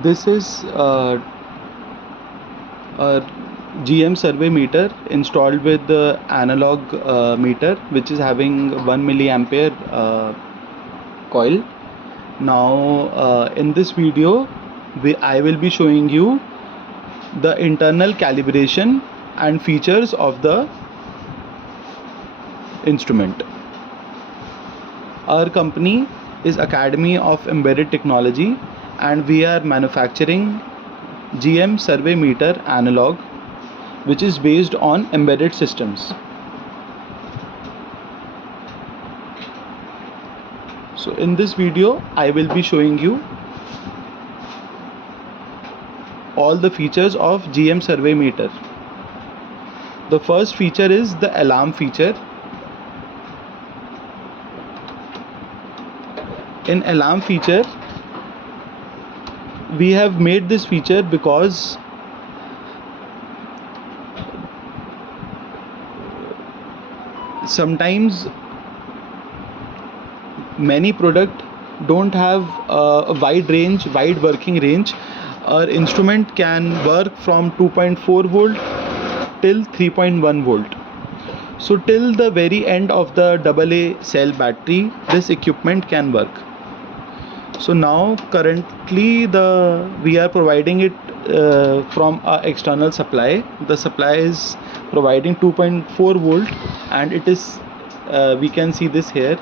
This is a GM survey meter installed with the analog meter, which is having 1 milliampere coil. Now in this video I will be showing you the internal calibration and features of the instrument. Our company is Academy of Embedded Technology, and we are manufacturing GM survey meter analog, which is based on embedded systems. So in this video I will be showing you all the features of GM survey meter. The first feature is the alarm feature. In alarm feature, we have made this feature because sometimes many products don't have a wide working range. Our instrument can work from 2.4 volt till 3.1 volt. So till the very end of the AA cell battery, this equipment can work. So now currently we are providing it from our external supply. The supply is providing 2.4 volt, and it is we can see this here.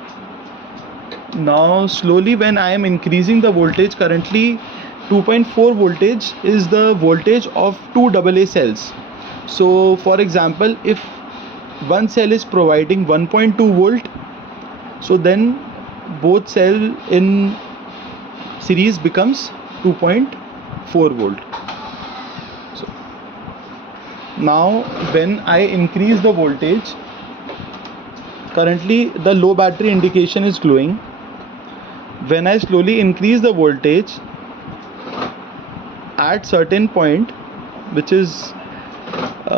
Now slowly, when I am increasing the voltage, currently 2.4 voltage is the voltage of two AA cells. So for example, if one cell is providing 1.2 volt, so then both cell in series becomes 2.4 volt. So now when I increase the voltage, currently the low battery indication is glowing. When I slowly increase the voltage at certain point, which is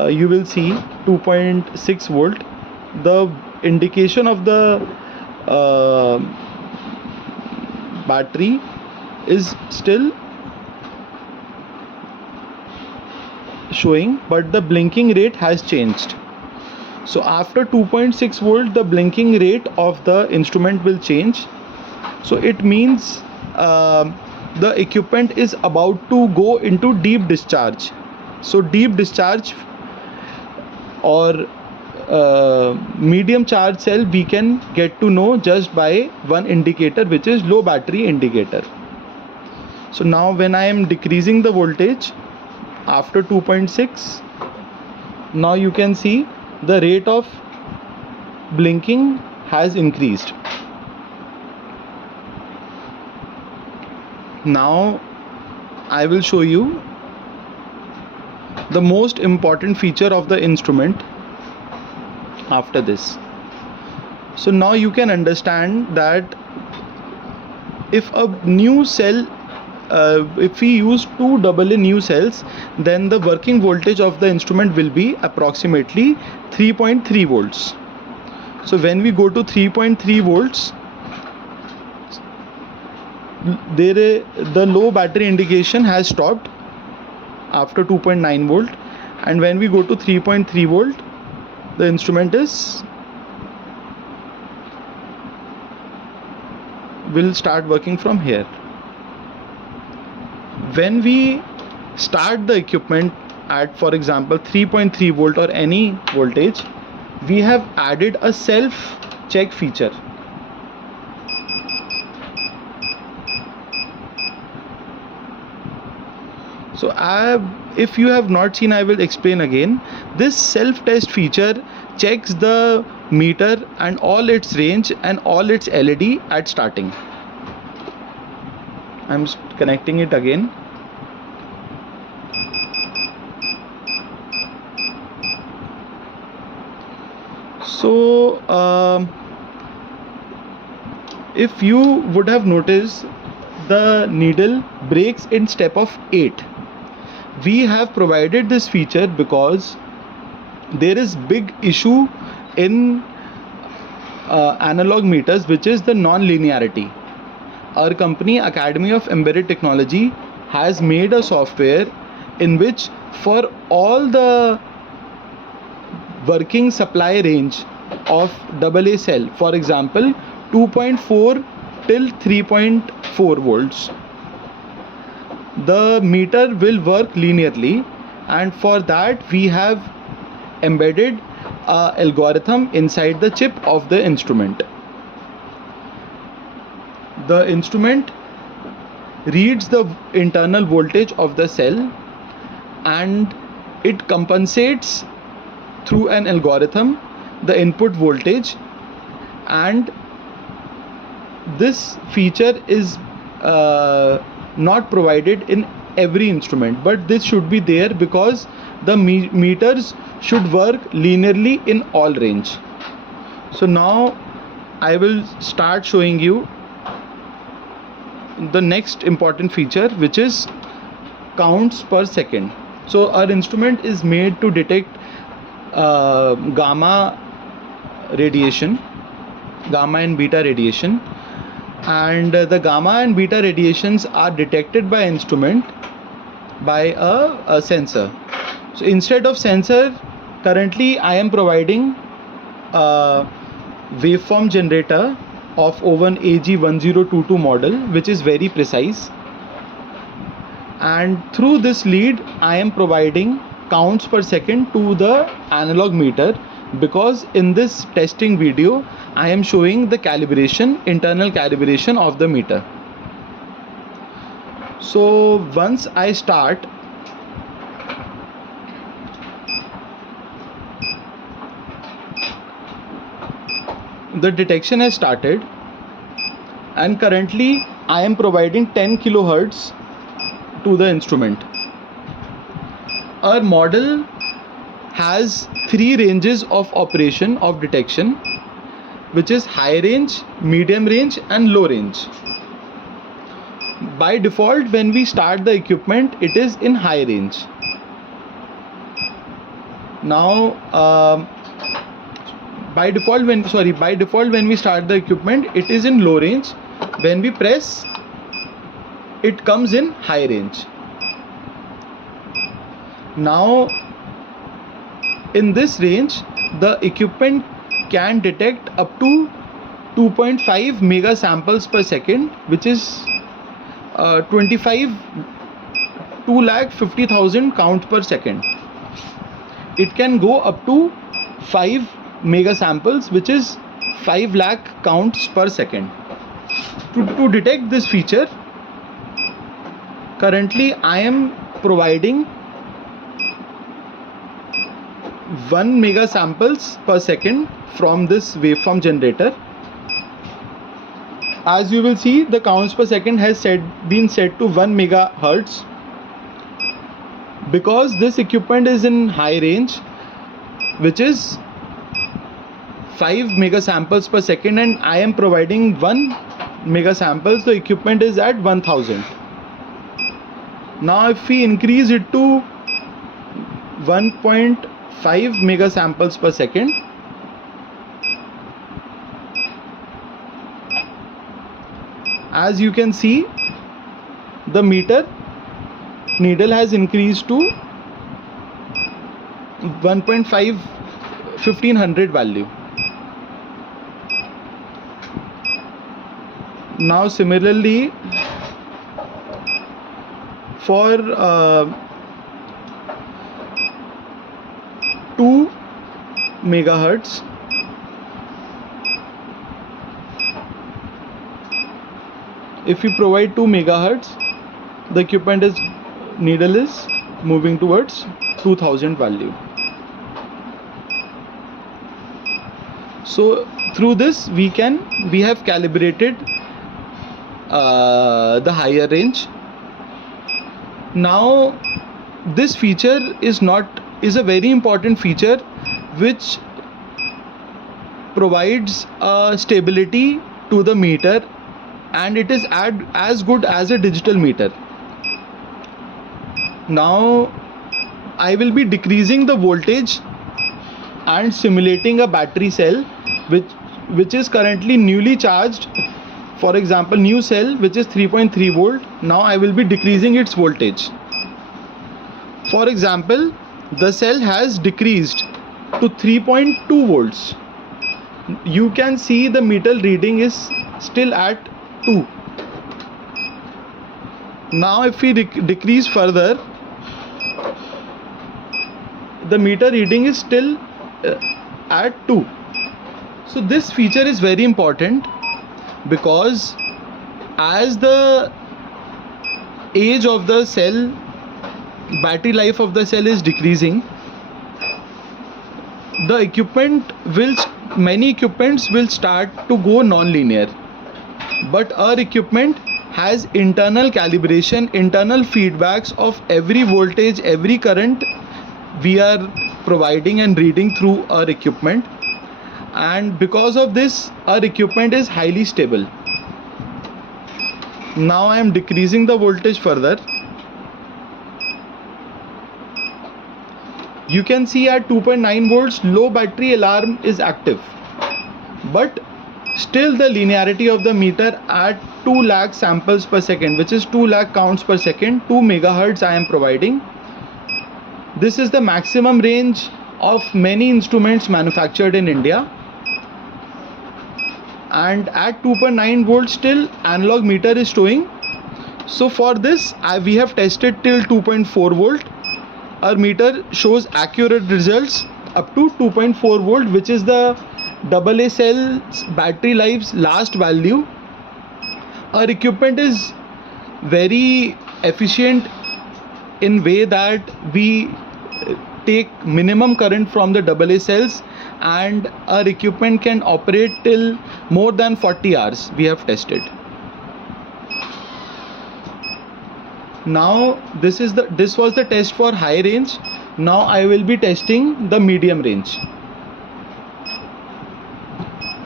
you will see 2.6 volt, the indication of the battery is still showing, but the blinking rate has changed. So after 2.6 volt, the blinking rate of the instrument will change. So it means the equipment is about to go into deep discharge. So deep discharge or medium charge cell we can get to know just by one indicator, which is low battery indicator. So now when I am decreasing the voltage after 2.6, now you can see the rate of blinking has increased. Now I will show you the most important feature of the instrument after this. So now you can understand that if a new cell, if we use two AA new cells, then the working voltage of the instrument will be approximately 3.3 volts. So when we go to 3.3 volts, the low battery indication has stopped after 2.9 volt, and when we go to 3.3 volt, the instrument will start working from here. When we start the equipment at, for example, 3.3 volt or any voltage, we have added a self check feature. So if you have not seen, I will explain again. This self-test feature checks the meter and all its range and all its LED at starting. I'm connecting it again. So if you would have noticed, the needle breaks in step of 8. We have provided this feature because there is big issue in analog meters, which is the non-linearity. Our company, Academy of Embedded Technology, has made a software in which for all the working supply range of AA cell, for example 2.4 till 3.4 volts, the meter will work linearly, and for that we have embedded an algorithm inside the chip of the instrument. The instrument reads the internal voltage of the cell and it compensates through an algorithm the input voltage, and this feature is not provided in every instrument, but this should be there because the meters should work linearly in all range. So now I will start showing you the next important feature, which is counts per second. So our instrument is made to detect gamma and beta radiation, and the gamma and beta radiations are detected by instrument by a sensor. So instead of sensor, currently I am providing a waveform generator of Owen AG1022 model, which is very precise, and through this lead I am providing counts per second to the analog meter, because in this testing video I am showing the internal calibration of the meter. So once I start, the detection has started, and currently I am providing 10 kilohertz to the instrument. Our model has 3 ranges of operation of detection, which is high range, medium range and low range. By default, when we start the equipment, it is in high range. Now by default when we start the equipment, it is in low range. When we press, it comes in high range. Now in this range, the equipment can detect up to 2.5 mega samples per second, which is 2,50,000 counts per second. It can go up to 5 mega samples, which is 5 lakh counts per second. To detect this feature, currently I am providing 1 mega samples per second from this waveform generator. As you will see, the counts per second has been set to 1 megahertz. Because this equipment is in high range, which is 5 mega samples per second, and I am providing 1 mega samples, the equipment is at 1000. Now if we increase it to 1.5 mega samples per second, as you can see, the meter needle has increased to 1500 value. Now similarly, for 2 megahertz, if we provide 2 megahertz, the equipment needle is moving towards 2000 value. So through this we have calibrated the higher range. Now this feature is a very important feature which provides stability to the meter, and it is as good as a digital meter. Now I will be decreasing the voltage and simulating a battery cell which is currently newly charged For example, new cell which is 3.3 volt, now I will be decreasing its voltage. For example, the cell has decreased to 3.2 volts. You can see the meter reading is still at 2. Now if we decrease further, the meter reading is still at 2. So this feature is very important, because as the age of the cell, battery life of the cell is decreasing, the many equipments will start to go non-linear. But our equipment has internal calibration, internal feedbacks of every voltage, every current we are providing and reading through our equipment, and because of this our equipment is highly stable. Now I am decreasing the voltage further. You can see at 2.9 volts low battery alarm is active, but still the linearity of the meter at 2 lakh samples per second, which is 2 lakh counts per second, 2 megahertz I am providing. This is the maximum range of many instruments manufactured in India, and at 2.9 volts still analog meter is showing. So for this we have tested till 2.4 volt. Our meter shows accurate results up to 2.4 volt, which is the AA cell's battery life's last value. Our equipment is very efficient in way that we take minimum current from the AA cells, and our equipment can operate till more than 40 hours we have tested. Now this was the test for high range. Now I will be testing the medium range.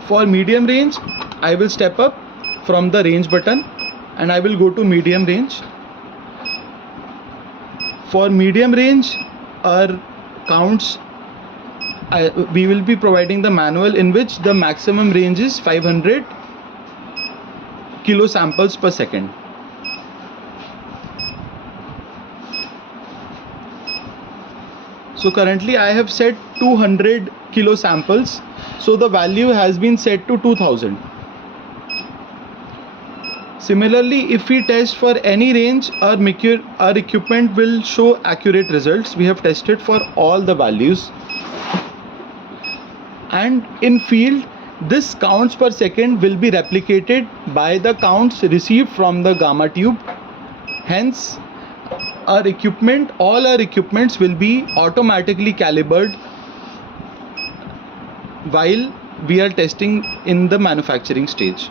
For medium range, I will step up from the range button and I will go to medium range. For medium range, our counts, we will be providing the manual in which the maximum range is 500 kilo samples per second. So currently I have set 200 kilo samples, so the value has been set to 2000. Similarly, if we test for any range, our equipment will show accurate results. We have tested for all the values, and in field this counts per second will be replicated by the counts received from the gamma tube. Hence all our equipments will be automatically calibrated while we are testing in the manufacturing stage.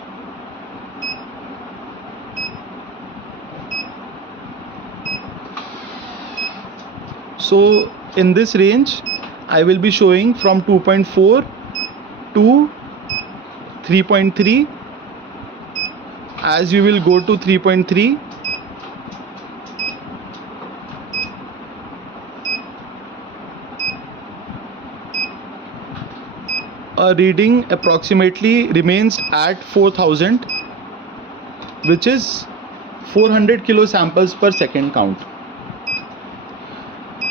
So in this range I will be showing from 2.4 to 3.3. As you will go to 3.3, a reading approximately remains at 4000, which is 400 kilo samples per second count.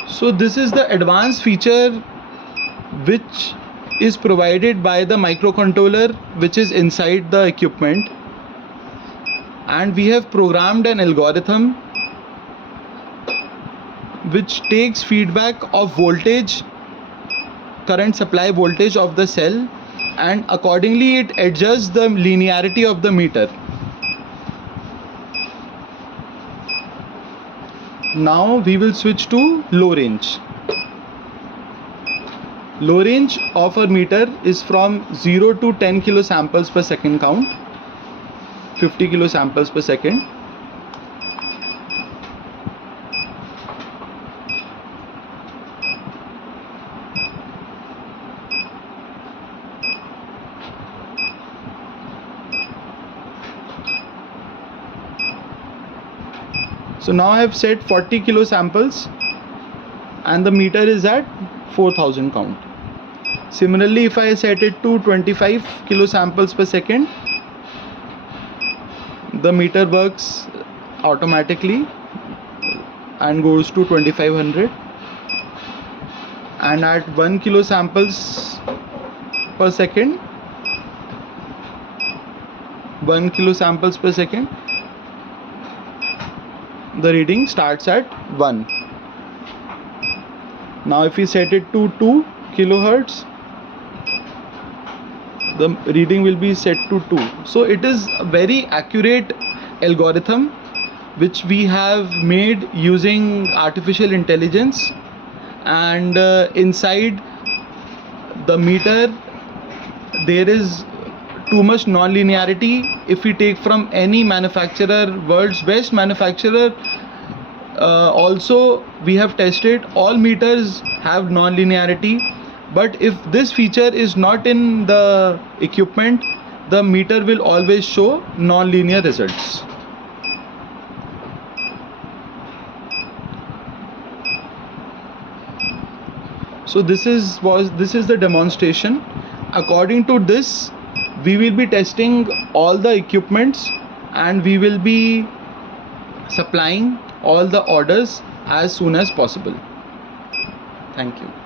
So this is the advanced feature which is provided by the microcontroller which is inside the equipment, and we have programmed an algorithm which takes feedback of voltage, current supply voltage of the cell, and accordingly it adjusts the linearity of the meter. Now we will switch to low range. Low range of our meter is from 0 to 10 kilo samples per second count, 50 kilo samples per second. So now I have set 40 kilo samples and the meter is at 4000 count. Similarly, if I set it to 25 kilo samples per second, the meter works automatically and goes to 2500, and at 1 kilo samples per second, 1 kilo samples per second, the reading starts at 1. Now if we set it to 2 kilohertz, the reading will be set to 2. So it is a very accurate algorithm which we have made using artificial intelligence, and inside the meter there is too much non-linearity. If we take from any manufacturer, world's best manufacturer, also we have tested, all meters have non-linearity, but if this feature is not in the equipment, the meter will always show non-linear results. So this is the demonstration. According to this, we will be testing all the equipments and we will be supplying all the orders as soon as possible. Thank you.